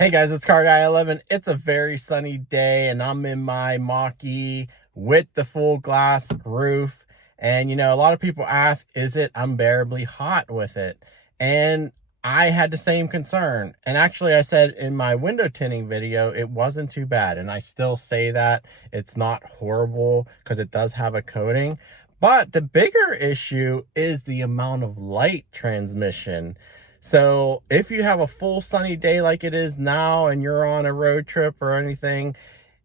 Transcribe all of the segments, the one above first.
Hey guys, it's Car Guy 11. It's a very sunny day and I'm in my Mach-E with the full glass roof. And a lot of people ask, is it unbearably hot with it? And I had the same concern. And actually I said in my window tinting video, it wasn't too bad. And I still say that it's not horrible because it does have a coating. But the bigger issue is the amount of light transmission. So if you have a full sunny day like it is now and you're on a road trip or anything,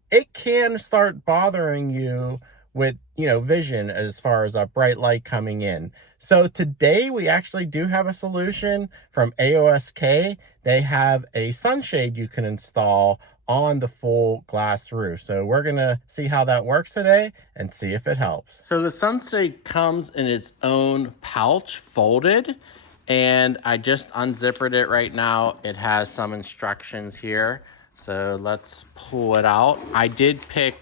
it can start bothering you with, vision as far as a bright light coming in. So today we actually do have a solution from AOSK. They have a sunshade you can install on the full glass roof. So we're gonna see how that works today and see if it helps. So the sunshade comes in its own pouch folded, and I just unzippered it right now. It has some instructions here. So let's pull it out. I did pick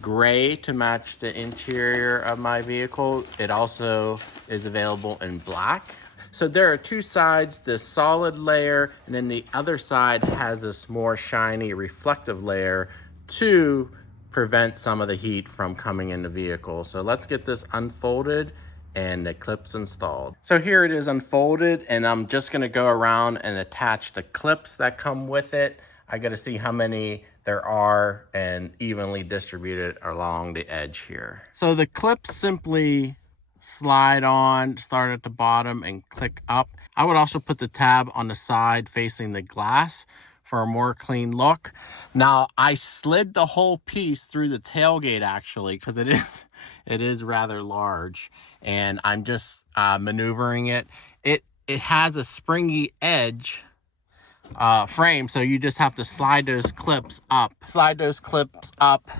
gray to match the interior of my vehicle. It also is available in black. So there are two sides, this solid layer, and then the other side has this more shiny reflective layer to prevent some of the heat from coming in the vehicle. So let's get this unfolded and the clips installed. So here it is unfolded, and I'm just gonna go around and attach the clips that come with it. I gotta see how many there are and evenly distributed along the edge here. So the clips simply slide on, start at the bottom and click up. I would also put the tab on the side facing the glass for a more clean look. Now I slid the whole piece through the tailgate actually, because it is rather large, and I'm just maneuvering it. It has a springy edge frame, so you just have to slide those clips up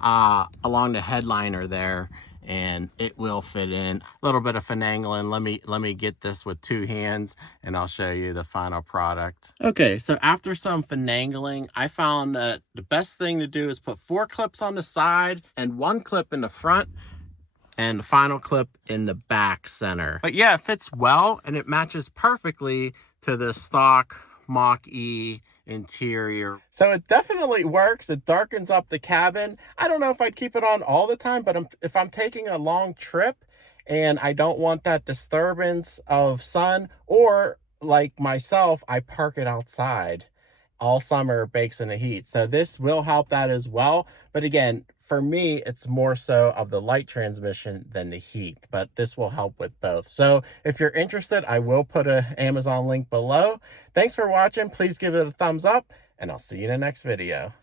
along the headliner there, and it will fit in. A little bit of finagling. Let me get this with two hands and I'll show you the final product. Okay, so after some finagling, I found that the best thing to do is put 4 clips on the side and 1 clip in the front and the final clip in the back center. But yeah, it fits well and it matches perfectly to the stock Mach-E interior. So it definitely works. It darkens up the cabin. I don't know if I'd keep it on all the time, but if I'm taking a long trip and I don't want that disturbance of sun, or like myself, I park it outside all summer, bakes in the heat. So this will help that as well. But again, for me, it's more so of the light transmission than the heat, but this will help with both. So if you're interested, I will put an Amazon link below. Thanks for watching. Please give it a thumbs up, and I'll see you in the next video.